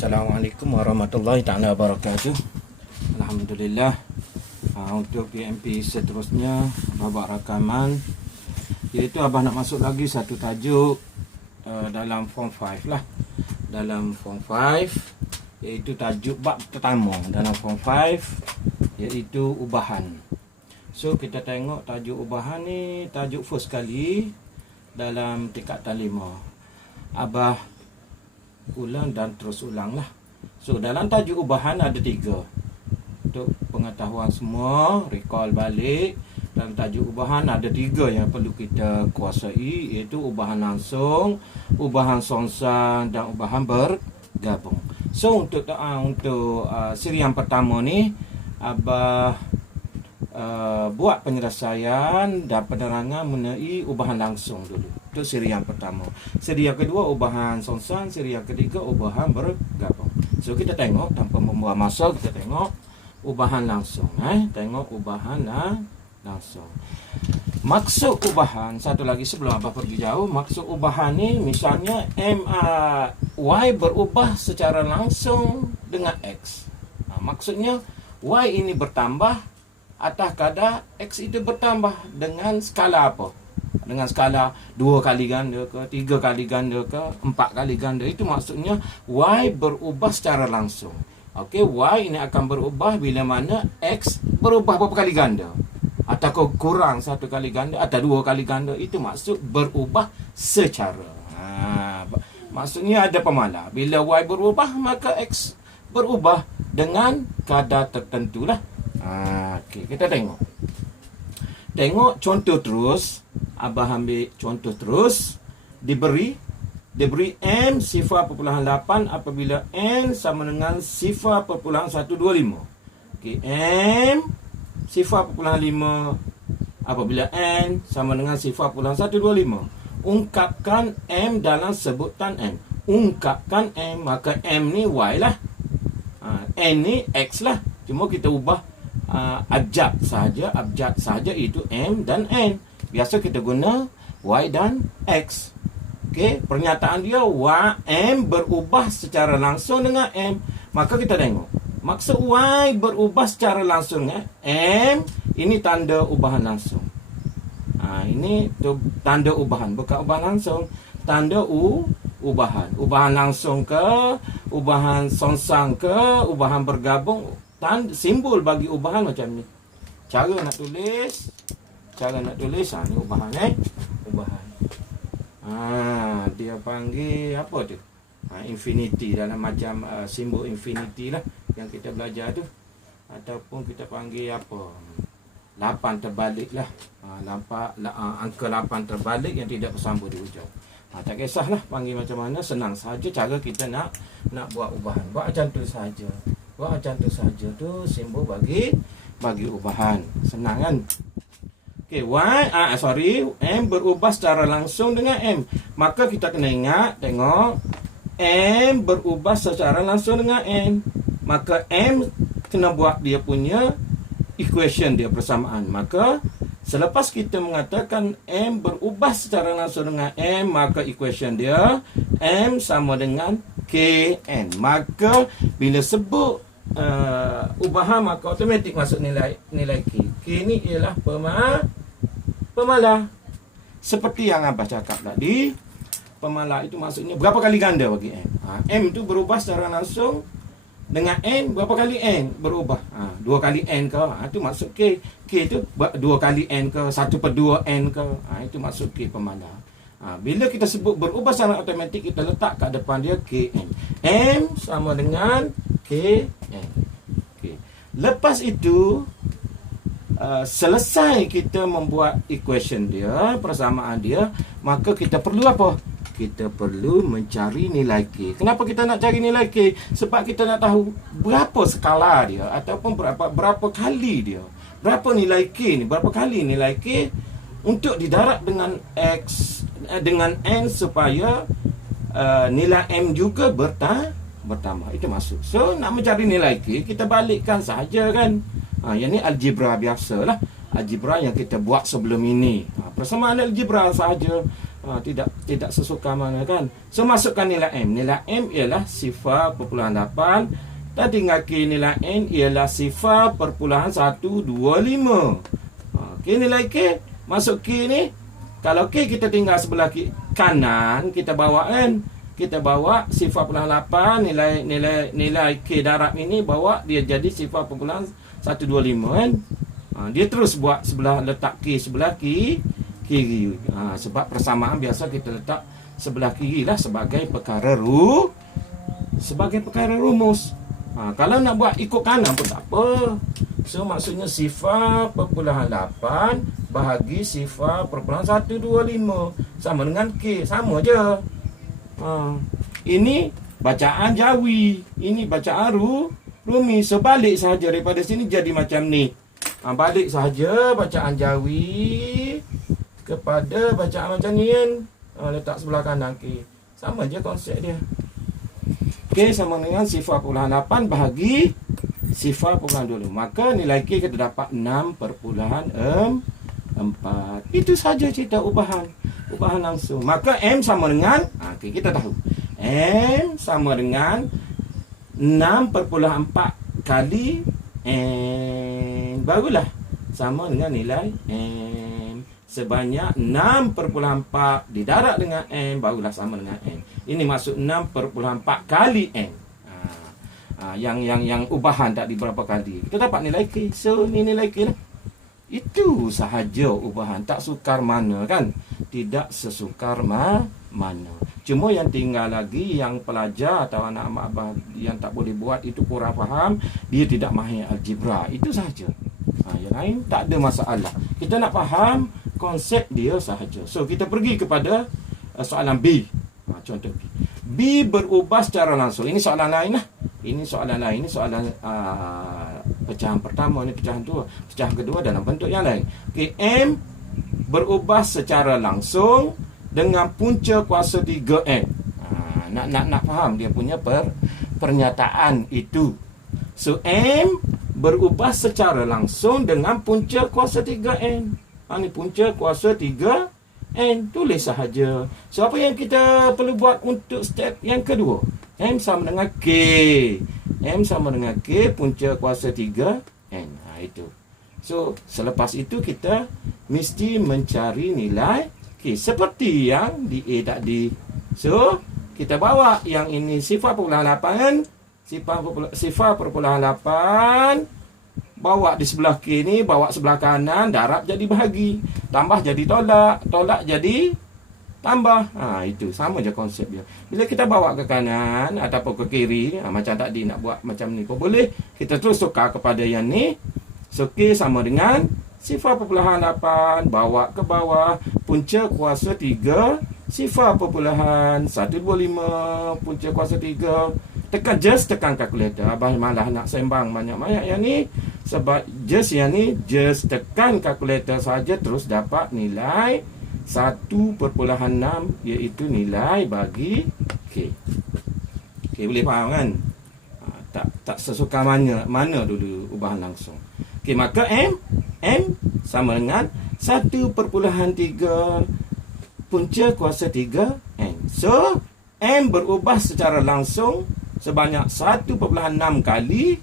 Assalamualaikum warahmatullahi ta'ala wabarakatuh. Alhamdulillah. Untuk PMP seterusnya, Abah buat rakaman, iaitu Abah nak masuk lagi satu tajuk dalam Form 5 lah. Dalam Form 5, iaitu tajuk bab pertama dalam Form 5, iaitu ubahan. So kita tengok tajuk ubahan ni, tajuk first kali dalam tingkatan 5. Abah ulang dan terus ulang lah. So dalam tajuk ubahan ada 3. Untuk pengetahuan semua, recall balik, dalam tajuk ubahan ada 3 yang perlu kita kuasai, iaitu ubahan langsung, ubahan songsang dan ubahan bergabung. So untuk siri yang pertama ni, Abah buat penyelesaian dan penerangan mengenai ubahan langsung dulu. Itu siri yang pertama. Siri yang kedua ubahan songsang, siri yang ketiga ubahan bergabung. So kita tengok tanpa membuang masa, kita tengok ubahan langsung. Tengok ubahan langsung. Maksud ubahan, satu lagi sebelum Abah pergi jauh, maksud ubahan ni misalnya Y berubah secara langsung dengan X. Maksudnya Y ini bertambah atas kadar X itu bertambah dengan skala apa? Dengan skala 2 kali ganda ke, 3 kali ganda ke, 4 kali ganda. Itu maksudnya Y berubah secara langsung. Okey, Y ini akan berubah bila mana X berubah berapa kali ganda. Atau kurang 1 kali ganda atau 2 kali ganda. Itu maksud berubah secara. Maksudnya ada pemalar. Bila Y berubah, maka X berubah dengan kadar tertentu lah. Okey, kita tengok. Tengok contoh terus. Abah ambil contoh terus. Diberi M 0.8 apabila N sama dengan 0.125. Okey, M 0.5 apabila N sama dengan 0.125. Ungkapkan M dalam sebutan M. Ungkapkan M, maka M ni Y lah. N ni X lah. Cuma kita ubah abjad sahaja itu M dan N. Biasa kita guna Y dan X. Okey, pernyataan dia M berubah secara langsung dengan M. Maka kita tengok. Maksud Y berubah secara langsung M, ini tanda ubahan langsung. Ini tanda ubahan, bukan ubahan langsung. Tanda ubahan. Ubahan langsung ke, ubahan songsang ke, ubahan bergabung. Simbol bagi ubahan macam ni. Cara nak tulis ni ubahan ubahan. Dia panggil apa tu? Infinity, dalam macam simbol infinity lah yang kita belajar tu. Ataupun kita panggil apa? 8 terbalik lah. Angka 8 terbalik yang tidak bersambung di hujung. Tak kisahlah panggil macam mana, senang saja cara kita nak buat ubahan. Buat macam tu saja. Tu simbol bagi ubahan. Senang kan? Okey, M berubah secara langsung dengan M. Maka kita kena ingat, tengok, M berubah secara langsung dengan N. Maka M kena buat dia punya equation dia, persamaan. Maka selepas kita mengatakan M berubah secara langsung dengan M, maka equation dia M sama dengan KN. Maka bila sebut ubahan, maka automatik masuk nilai K. K ni ialah pemalar. Seperti yang Abah cakap tadi, pemalar itu maksudnya berapa kali ganda bagi M. M itu berubah secara langsung dengan N. Berapa kali N berubah? 2 kali N ke? Itu maksud K. K itu 2 kali N ke? 1/2 N ke? Itu maksud K pemalar. Bila kita sebut berubah secara automatik, kita letak kat depan dia KN. M sama dengan KN. Okay. Lepas itu, selesai kita membuat equation dia, persamaan dia, maka kita perlu apa? Kita perlu mencari nilai K. Kenapa kita nak cari nilai K? Sebab kita nak tahu berapa skala dia, ataupun berapa kali dia. Berapa nilai K ni? Berapa kali nilai K untuk didarab dengan X, dengan N, supaya nilai M juga bertambah. Itu maksud. So nak mencari nilai K, kita balikkan sahaja kan. Yang ni algebra biasa lah. Algebra yang kita buat sebelum ini. Persamaan algebra sahaja. tidak sesuka mana kan. So masukkan nilai M. Nilai M ialah 0,8. Dan tinggal K nilai N ialah 0,125. Okey, nilai K masuk K ni. Kalau K kita tinggal sebelah kanan, kita bawa kan. Kita bawa 0,8, nilai K darab ini bawa dia jadi 0,125 kan. Dia terus buat letak K sebelah kiri. Sebab persamaan biasa kita letak sebelah kiri lah sebagai perkara rumus. Kalau nak buat ikut kanan pun tak apa. So maksudnya 0,8 bahagi 0,125 sama dengan K. Sama je. Ini bacaan Jawi, ini bacaan Rumi. So balik sahaja daripada sini jadi macam ni. Balik sahaja bacaan Jawi kepada bacaan macam ni kan. Letak sebelah kanan K. Sama je konsep dia. K sama dengan 0,8 bahagi 0,25. Maka nilai K kita dapat 6,4. Itu saja cerita ubahan langsung. Maka M sama dengan kita tahu. M sama dengan 6,4 kali N. Barulah sama dengan nilai M. Sebanyak 6,4 didarab dengan N, barulah sama dengan N. Ini maksud 6,4 kali N. Yang ubahan tak di berapa kali. Kita dapat nilai K. So ni nilai K lah. Itu sahaja ubahan. Tak sukar mana kan. Tidak sesukar mana. Cuma yang tinggal lagi yang pelajar atau anak mak abah yang tak boleh buat itu kurang faham. Dia tidak mahir algebra. Itu sahaja. Yang lain tak ada masalah. Kita nak faham konsep dia sahaja. So kita pergi kepada soalan B. Contoh B. B berubah secara langsung. Ini soalan lain lah. Ini soalan lain. Ini soalan pecahan pertama. Ini pecahan kedua. Pecahan kedua dalam bentuk yang lain. Okay, M berubah secara langsung dengan punca kuasa 3N. Nak faham dia punya pernyataan itu. So M berubah secara langsung dengan punca kuasa 3N. Ini punca kuasa 3N. Tulis sahaja. So apa yang kita perlu buat untuk step yang kedua? M sama dengan K. M sama dengan K punca kuasa 3N. Itu. So selepas itu kita mesti mencari nilai K. Seperti yang di A tadi. So kita bawa yang ini 0,8 kan. 0,8 bawa di sebelah K ni, bawa sebelah kanan, darab jadi bahagi, tambah jadi tolak, tolak jadi tambah. Itu sama je konsep dia. Bila kita bawa ke kanan ataupun ke kiri, macam tadi nak buat macam ni pun boleh. Kita terus tukar kepada yang ni. So K sama dengan 0,8 bawa ke bawah, punca kuasa 3 0,125 punca kuasa 3. Tekan kalkulator. Abang malah nak sembang banyak-banyak yang ni. Sebab just yang ni, just tekan kalkulator saja terus dapat nilai 1,6 iaitu nilai bagi K. K boleh faham kan? Tak sesuka mana dulu ubahan langsung. K, maka M sama dengan 1,3 punca kuasa 3N. So M berubah secara langsung sebanyak 1,6 kali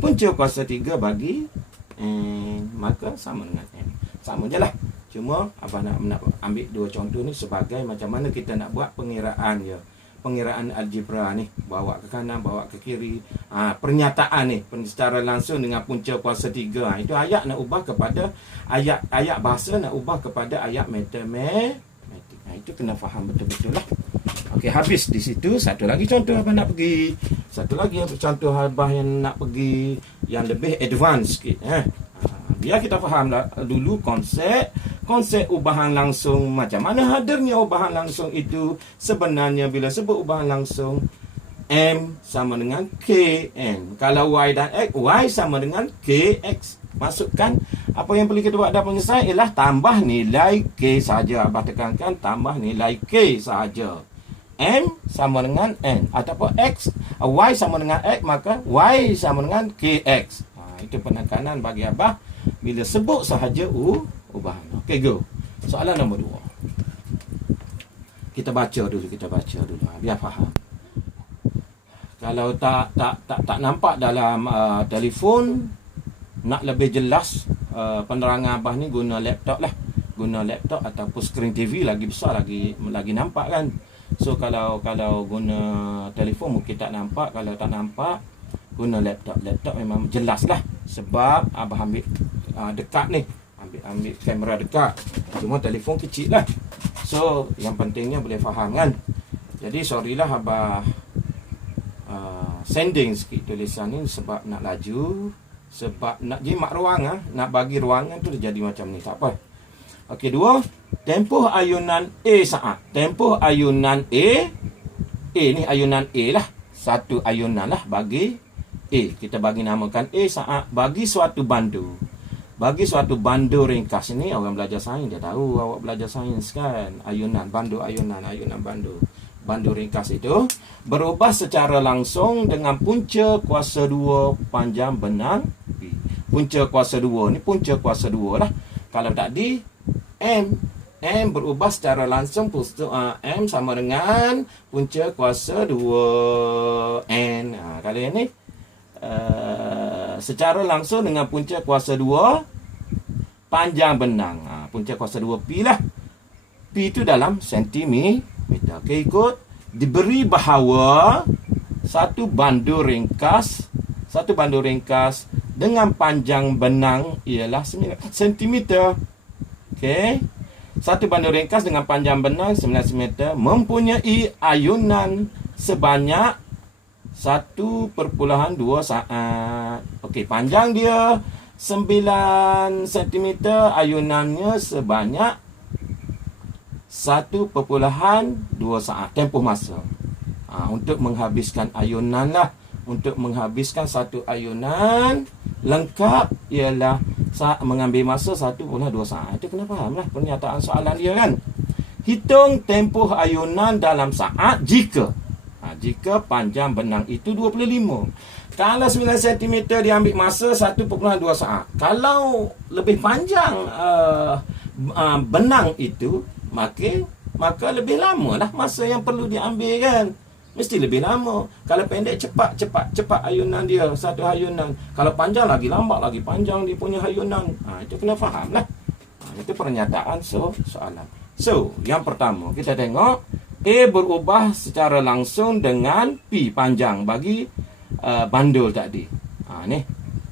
punca kuasa 3 bagi N. Maka sama dengan M. Sama je lah. Cuma abang nak ambil dua contoh ni sebagai macam mana kita nak buat pengiraan je. Pengiraan algebra ni. Bawa ke kanan, bawa ke kiri. Pernyataan ni. Secara langsung dengan punca kuasa 3. Itu ayat nak ubah kepada ayat bahasa nak ubah kepada ayat matematik. Itu kena faham betul-betul lah. Okey, habis di situ. Satu lagi contoh abang nak pergi. Satu lagi contoh abang yang nak pergi yang lebih advance sikit. Biar kita faham dulu konsep ubahan langsung. Macam mana hadirnya ubahan langsung itu. Sebenarnya bila sebut ubahan langsung, M sama dengan KN. Kalau Y dan X, Y sama dengan KX. Masukkan apa yang perlu kita buat dalam penyelesaian ialah tambah nilai K saja. Abang tekankan tambah nilai K saja. M sama dengan N ataupun X, Y sama dengan X, maka Y sama dengan KX. Itu penekanan bagi abah bila sebut sahaja ubahan. Okey, go. Soalan nombor 2. Kita baca dulu. Biar faham. Kalau tak nampak dalam telefon, nak lebih jelas penerangan abah ni guna laptop lah. Guna laptop ataupun skrin TV lagi besar, lagi nampak kan. So kalau guna telefon mungkin tak nampak. Kalau tak nampak, guna laptop. Laptop memang jelas lah. Sebab abah ambil dekat ni. Ambil kamera dekat. Cuma telefon kecil lah. So yang pentingnya boleh faham kan. Jadi sorry lah abah sending sikit tulisan ni sebab nak laju, sebab nak jimat ruangan, nak bagi ruangan tu dia jadi macam ni, tak apa. Okey, 2, tempoh ayunan A saat. Tempoh ayunan A ni ayunan A lah. Satu ayunan lah bagi A. Kita bagi namakan A saat bagi suatu bandu. Bagi suatu bandu ringkas ni, orang belajar sains dia tahu, awak belajar sains kan. Ayunan, bandu ayunan bandu. Bandu ringkas itu berubah secara langsung dengan punca kuasa 2 panjang benang P. Punca kuasa 2 ni punca kuasa 2 lah. Kalau tadi M berubah secara langsung, M sama dengan punca kuasa 2 N. Kalau yang ni secara langsung dengan punca kuasa 2 panjang benang. Punca kuasa 2 P lah. P itu dalam sentimeter. Okey, ikut. Diberi bahawa satu bandu ringkas dengan panjang benang ialah 9 cm. Okey. Satu bandu ringkas dengan panjang benang 9 cm mempunyai ayunan sebanyak 1.2 saat. Okey, panjang dia 9 cm, ayunannya sebanyak 1.2 saat tempoh masa. Untuk menghabiskan ayunan lah. Untuk menghabiskan satu ayunan lengkap ialah mengambil masa 1.2 saat. Itu kena faham lah pernyataan soalan dia kan. Hitung tempoh ayunan dalam saat jika panjang benang itu 25. Kalau 9 cm dia ambil masa 1.2 saat. Kalau lebih panjang benang itu, maka lebih lama lah masa yang perlu diambil kan. Mesti lebih lama. Kalau pendek cepat ayunan dia, satu ayunan. Kalau panjang lagi lambat, lagi panjang dia punya ayunan. Itu kena faham lah. Itu pernyataan soalan. So, yang pertama kita tengok A berubah secara langsung dengan P panjang bagi bandul tadi. Ni.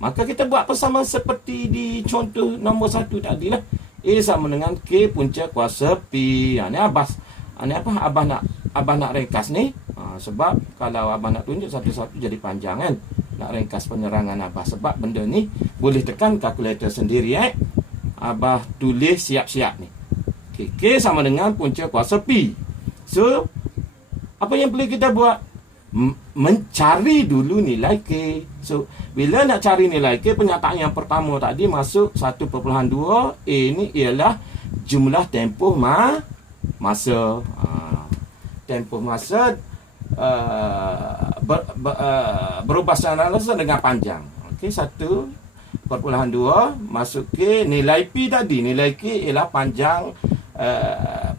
Maka kita buat persamaan seperti di contoh nombor 1 tadi lah. A sama dengan K punca kuasa P. Ni abah nak ringkas ni. Sebab kalau abah nak tunjuk satu-satu jadi panjang kan. Nak ringkas penerangan abah. Sebab benda ni boleh tekan kalkulator sendiri. Abah tulis siap-siap ni. Okay. K sama dengan punca kuasa P. So, apa yang perlu kita buat? Mencari dulu nilai K. So, bila nak cari nilai K, pernyataan yang pertama tadi masuk 1.2. A ni ialah jumlah tempoh masa. Tempoh masa berubah secara langsung dengan panjang. Okey, 1.2 masuk K. Nilai P tadi, nilai K ialah panjang.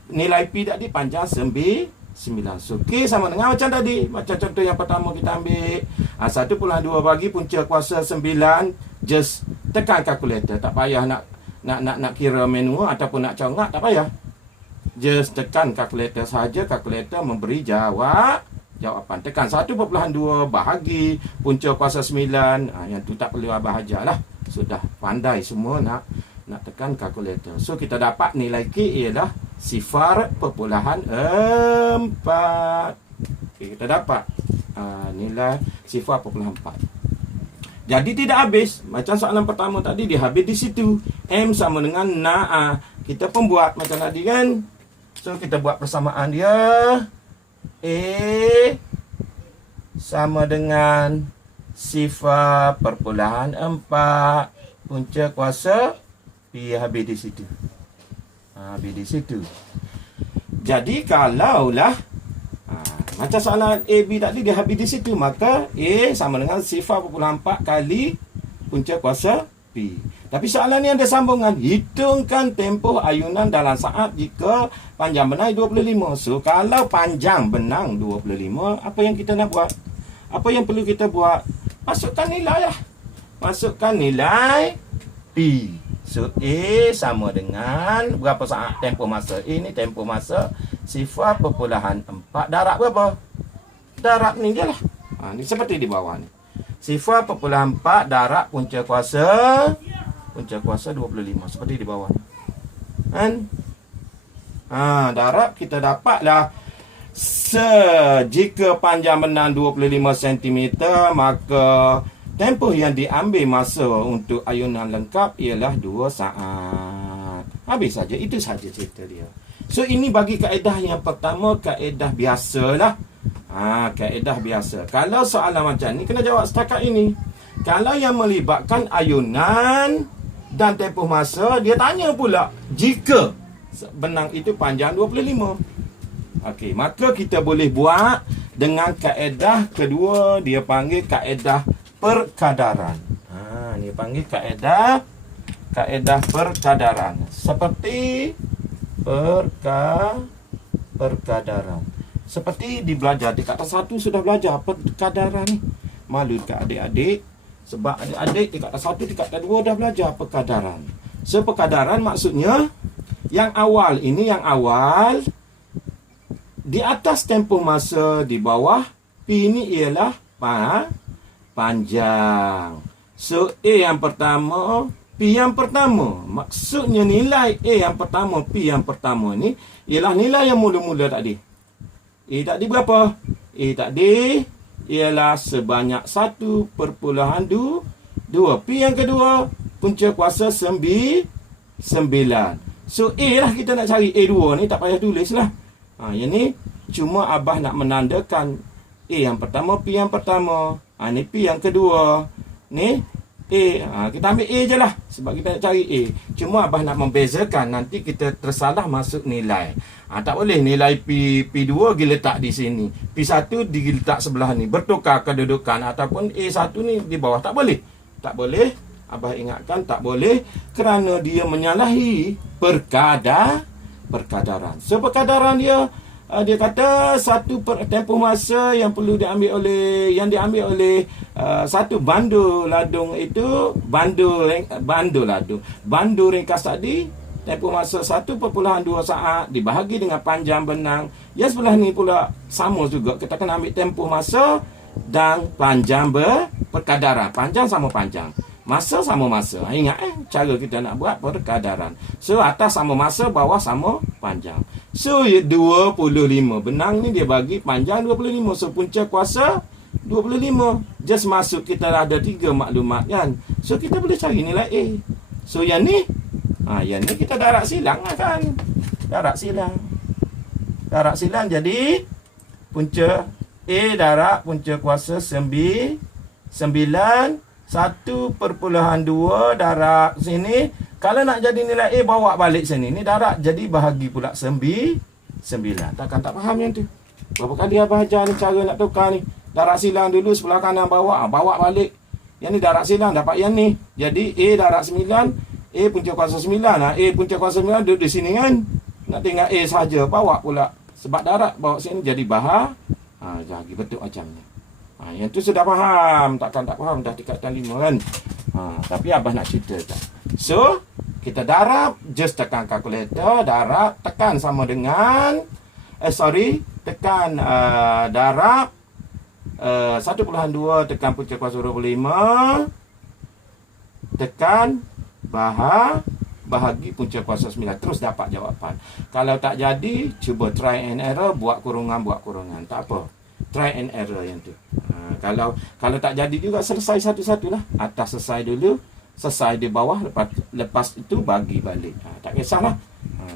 Nilai P tadi panjang 9. So, K sama dengan macam tadi. Macam contoh yang pertama kita ambil. 1.2 bagi punca kuasa 9. Just tekan kalkulator. Tak payah nak kira manual ataupun nak congak. Tak payah. Just tekan kalkulator saja. Kalkulator memberi jawapan. Tekan 1.2 bahagi punca kuasa 9. Yang tu tak perlu abah ajar lah. Sudah pandai semua nak tekan kalkulator. So, kita dapat nilai K ialah 0.4. Okay, kita dapat nilai 0.4. Jadi tidak habis. Macam soalan pertama tadi, dia habis di situ. M sama dengan kita pun buat macam tadi kan. So, kita buat persamaan dia. A sama dengan 0.4 punca kuasa P habis di situ. Habis di situ. Jadi kalaulah macam soalan A, B tadi dia habis di situ, maka A sama dengan 0.4 kali punca kuasa P. P. Tapi soalan ni ada sambungan. Hitungkan tempoh ayunan dalam saat jika panjang benang 25. So, kalau panjang benang 25, apa yang kita nak buat? Apa yang perlu kita buat? Masukkan nilai lah. Masukkan nilai P. So, A sama dengan berapa saat tempoh masa? A ni tempoh masa 0.4. Darab berapa? Darab ni je lah. Ni seperti di bawah ni. 0.4 darab punca kuasa 25. Seperti di bawah ni. Kan? Darab kita dapatlah jika panjang benang 25 cm, maka tempoh yang diambil masa untuk ayunan lengkap ialah 2 saat. Habis saja. Itu saja cerita dia. So, ini bagi kaedah yang pertama, kaedah biasalah. Kaedah biasa. Kalau soalan macam ni, kena jawab setakat ini. Kalau yang melibatkan ayunan dan tempoh masa, dia tanya pula, jika benang itu panjang 25. Okey, maka kita boleh buat dengan kaedah kedua, dia panggil kaedah perkadaran. Dia panggil kaedah perkadaran. Seperti perkadaran. Seperti di belajar di kata 1 sudah belajar perkadaran ni. Malu dekat adik-adik sebab adik-adik di kata 1 di kata 2 dah belajar perkadaran. So, perkadaran maksudnya yang awal di atas tempoh masa, di bawah P ini ialah panjang. So, A yang pertama, P yang pertama. Maksudnya nilai A yang pertama, P yang pertama ni ialah nilai yang mula-mula tadi. A tadi berapa? A tadi ialah sebanyak 1.2. P yang kedua, punca kuasa 9. So, A lah kita nak cari. A2 ni tak payah tulis lah. Yang ni cuma Abah nak menandakan A yang pertama, P yang pertama. Ni P yang kedua. Ni A. Kita ambil A je lah. Sebab kita nak cari A. Cuma Abah nak membezakan. Nanti kita tersalah masuk nilai. Tak boleh nilai P2 diletak di sini. P1 diletak sebelah ni. Bertukar kedudukan. Ataupun A1 ni di bawah. Tak boleh. Tak boleh. Abah ingatkan tak boleh. Kerana dia menyalahi perkadaran. So, perkadaran dia kata satu tempoh masa yang perlu diambil oleh satu bandu ladung itu bandu ringkas tadi tempoh masa 1.2 saat dibahagi dengan panjang benang. Yang sebelah ni pula sama juga. Kita kena ambil tempoh masa dan panjang perkadaran. Panjang sama panjang. Masa sama masa. Ingat cara kita nak buat perkadaran. So, atas sama masa, bawah sama panjang. So, 25. Benang ni dia bagi panjang 25. So, punca kuasa 25. Just masuk kita dah ada 3 maklumat kan. So, kita boleh cari nilai A. So, yang ni kita darab silang lah kan. Darab silang jadi punca A darab punca kuasa 9. 1.2 darab sini. Kalau nak jadi nilai A, bawa balik sini. Ni darab jadi bahagi pula 9. Takkan tak faham yang tu. Berapa kali Abah ajar ni cara nak tukar ni. Darab silang dulu sebelah kanan bawa balik. Yang ni darab silang dapat yang ni. Jadi A darab 9. A punca kuasa 9. A punca kuasa 9 duduk di sini kan. Nak tinggal A saja, bawa pula. Sebab darab bawa sini jadi jadi betul macam ni. Yang tu sudah faham. Takkan tak faham dah tingkatan 5 kan. Tapi Abah nak cerita tak. So, kita darab. Just tekan kalkulator. Darab. Tekan sama dengan darab 1.2 tekan punca kuasa 25. Tekan bahagi punca kuasa 9. Terus dapat jawapan. Kalau tak jadi, cuba try and error. Buat kurungan. Tak apa. Try and error yang tu. Kalau tak jadi juga, selesai satu-satulah. Atas selesai dulu, selesai di bawah, lepas itu bagi balik. Tak kisahlah.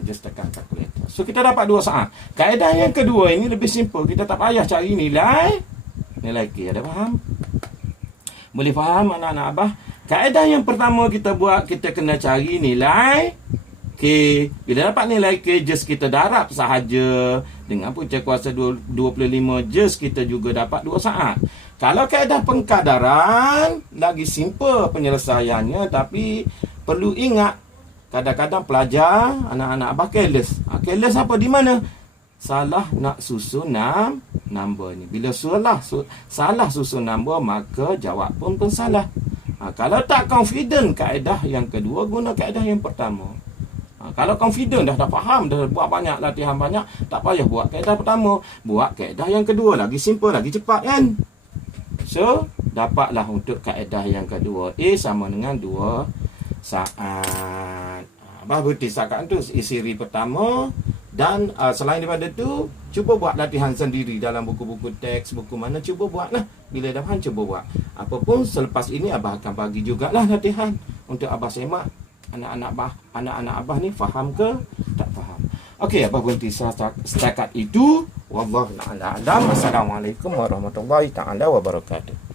Just tekan kalkulator. So, kita dapat 2 saat. Kaedah yang kedua ini lebih simple. Kita tak payah cari nilai K. Ada faham? Boleh faham anak-anak Abah? Kaedah yang pertama kita buat, kita kena cari nilai K. Bila dapat nilai K, just kita darab sahaja. Dengan punca kuasa 25, just kita juga dapat 2 saat. Kalau kaedah pengkadaran lagi simple penyelesaiannya, tapi perlu ingat kadang-kadang pelajar anak-anak abah careless. Careless apa di mana? Salah nak susun number ni. Bila salah susun number, maka jawab pun salah. Kalau tak confident kaedah yang kedua, guna kaedah yang pertama. Kalau confident dah faham, dah buat banyak latihan banyak, tak payah buat kaedah pertama, buat kaedah yang kedua, lagi simple, lagi cepat kan. So, dapatlah untuk kaedah yang kedua. A sama dengan 2 saat. Abah berhenti setakat tu siri pertama. Dan selain daripada tu, cuba buat latihan sendiri dalam buku-buku teks, buku mana, cuba buatlah. Bila dah faham, cuba buat. Apapun selepas ini, Abah akan bagi jugalah latihan untuk Abah semak. Anak-anak abah ni faham ke tak faham. Okey, Abah berhenti setakat itu. Wallahu a'lam. Assalamualaikum warahmatullahi taala wabarakatuh.